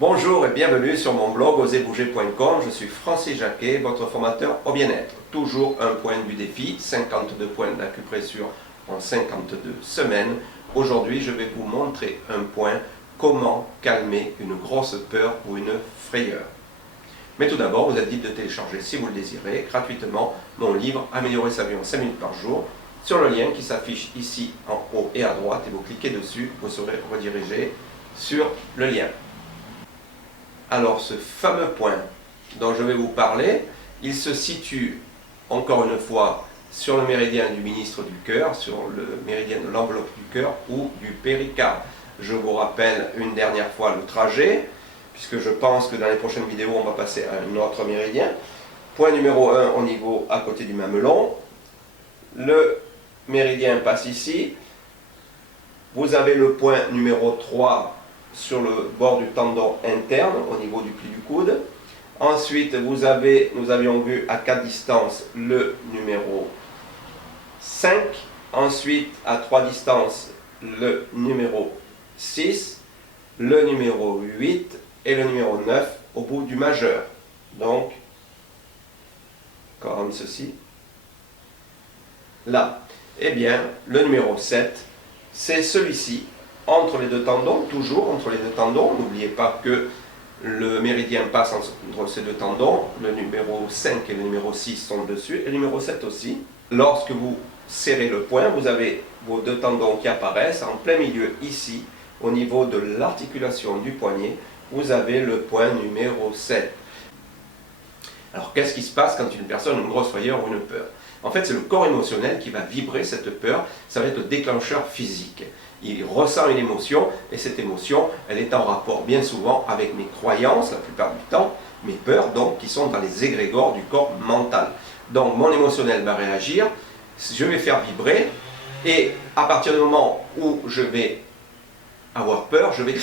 Bonjour et bienvenue sur mon blog oserbouger.com. Je suis Francis Jacquet, votre formateur au bien-être. Toujours un point du défi, 52 points d'acupressure en 52 semaines. Aujourd'hui, je vais vous montrer un point, comment calmer une grosse peur ou une frayeur. Mais tout d'abord, vous êtes libre de télécharger, si vous le désirez, gratuitement mon livre Améliorer sa vie en 5 minutes par jour sur le lien qui s'affiche ici en haut et à droite et vous cliquez dessus, vous serez redirigé sur le lien. Alors ce fameux point dont je vais vous parler, il se situe encore une fois sur le méridien du ministre du cœur, sur le méridien de l'enveloppe du cœur ou du péricarde. Je vous rappelle une dernière fois le trajet, puisque je pense que dans les prochaines vidéos on va passer à un autre méridien. Point numéro 1 au niveau à côté du mamelon. Le méridien passe ici. Vous avez le point numéro 3 sur le bord du tendon interne au niveau du pli du coude. Ensuite, nous avions vu à 4 distances le numéro 5. Ensuite, à 3 distances, le numéro 6, le numéro 8 et le numéro 9 au bout du majeur. Donc, comme ceci. Là. Eh bien, le numéro 7, c'est celui-ci. Entre les deux tendons, toujours entre les deux tendons, n'oubliez pas que le méridien passe entre ces deux tendons, le numéro 5 et le numéro 6 sont dessus, et le numéro 7 aussi. Lorsque vous serrez le point, vous avez vos deux tendons qui apparaissent en plein milieu ici, au niveau de l'articulation du poignet, vous avez le point numéro 7. Alors qu'est-ce qui se passe quand une personne a une grosse frayeur ou une peur? En fait, c'est le corps émotionnel qui va vibrer cette peur, ça va être le déclencheur physique. Il ressent une émotion, et cette émotion, elle est en rapport bien souvent avec mes croyances, la plupart du temps, mes peurs, donc, qui sont dans les égrégores du corps mental. Donc, mon émotionnel va réagir, je vais faire vibrer, et à partir du moment où je vais avoir peur, je vais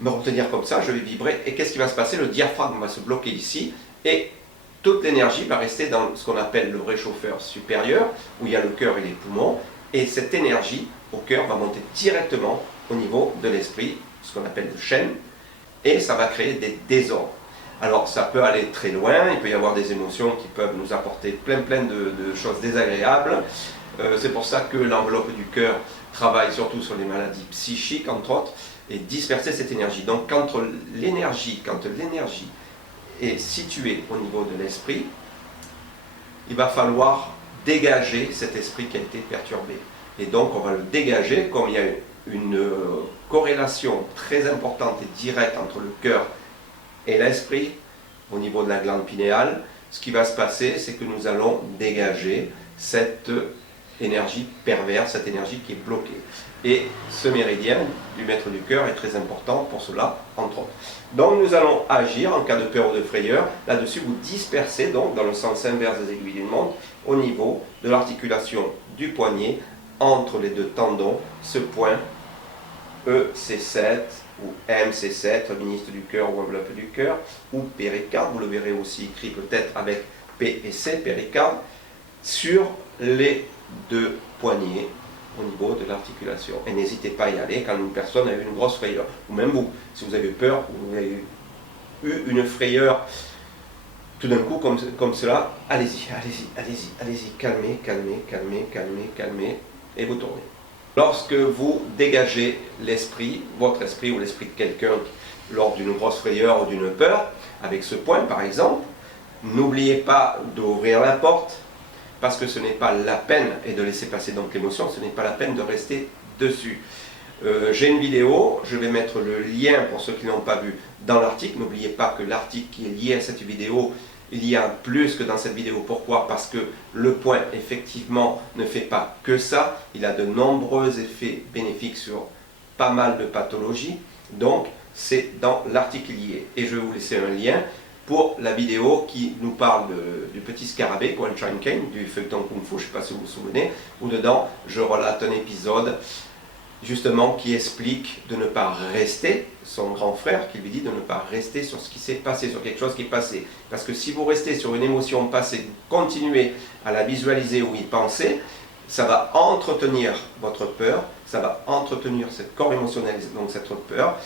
me retenir comme ça, je vais vibrer, et qu'est-ce qui va se passer? Le diaphragme va se bloquer ici, et toute l'énergie va rester dans ce qu'on appelle le réchauffeur supérieur, où il y a le cœur et les poumons, et cette énergie au cœur va monter directement au niveau de l'esprit, ce qu'on appelle le chêne, et ça va créer des désordres. Alors ça peut aller très loin, il peut y avoir des émotions qui peuvent nous apporter plein de choses désagréables. C'est pour ça que l'enveloppe du cœur travaille surtout sur les maladies psychiques, entre autres, et disperser cette énergie. Donc quand l'énergie est située au niveau de l'esprit, il va falloir dégager cet esprit qui a été perturbé. Et donc on va le dégager, comme il y a une corrélation très importante et directe entre le cœur et l'esprit, au niveau de la glande pinéale, ce qui va se passer, c'est que nous allons dégager cette énergie perverse, cette énergie qui est bloquée. Et ce méridien du maître du cœur est très important pour cela, entre autres. Donc nous allons agir en cas de peur ou de frayeur. Là-dessus, vous dispersez donc dans le sens inverse des aiguilles d'une montre, au niveau de l'articulation du poignet, entre les deux tendons, ce point EC7 ou MC7, ministre du cœur ou enveloppe du cœur, ou péricarde, vous le verrez aussi écrit peut-être avec P et C, péricarde, sur les deux poignets au niveau de l'articulation. Et n'hésitez pas à y aller quand une personne a eu une grosse frayeur, ou même vous, si vous avez eu peur, ou vous avez eu une frayeur tout d'un coup comme cela, allez-y, calmez, et vous tournez. Lorsque vous dégagez l'esprit, votre esprit ou l'esprit de quelqu'un lors d'une grosse frayeur ou d'une peur, avec ce point par exemple, n'oubliez pas d'ouvrir la porte, parce que ce n'est pas la peine, et de laisser passer donc l'émotion, ce n'est pas la peine de rester dessus. J'ai une vidéo, je vais mettre le lien pour ceux qui ne l'ont pas vu dans l'article. N'oubliez pas que l'article qui est lié à cette vidéo, il y a plus que dans cette vidéo. Pourquoi? Parce que le point, effectivement, ne fait pas que ça. Il a de nombreux effets bénéfiques sur pas mal de pathologies. Donc, c'est dans l'article lié. Et je vais vous laisser un lien pour la vidéo qui nous parle du petit scarabée, Quan Chan Kane, du feuilleton Kung Fu, je ne sais pas si vous vous souvenez, où dedans, je relate un épisode justement qui explique de ne pas rester, son grand frère qui lui dit de ne pas rester sur ce qui s'est passé, sur quelque chose qui est passé. Parce que si vous restez sur une émotion passée, vous continuez à la visualiser ou y penser, ça va entretenir votre peur, ça va entretenir ce corps émotionnel, donc cette peur,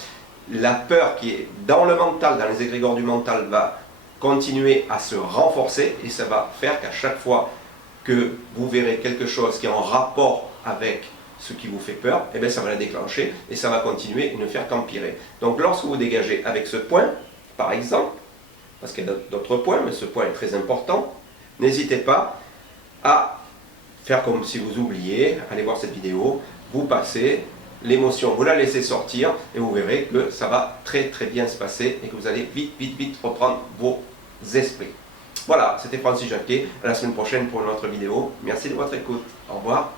la peur qui est dans le mental, dans les égrégores du mental, va continuer à se renforcer et ça va faire qu'à chaque fois que vous verrez quelque chose qui est en rapport avec ce qui vous fait peur, eh bien ça va la déclencher et ça va continuer et ne faire qu'empirer. Donc lorsque vous dégagez avec ce point, par exemple, parce qu'il y a d'autres points, mais ce point est très important, n'hésitez pas à faire comme si vous oubliez, allez voir cette vidéo, vous passez, l'émotion, vous la laissez sortir et vous verrez que ça va très très bien se passer et que vous allez vite reprendre vos esprits. Voilà, c'était Francis Jacquet, à la semaine prochaine pour une autre vidéo. Merci de votre écoute, au revoir.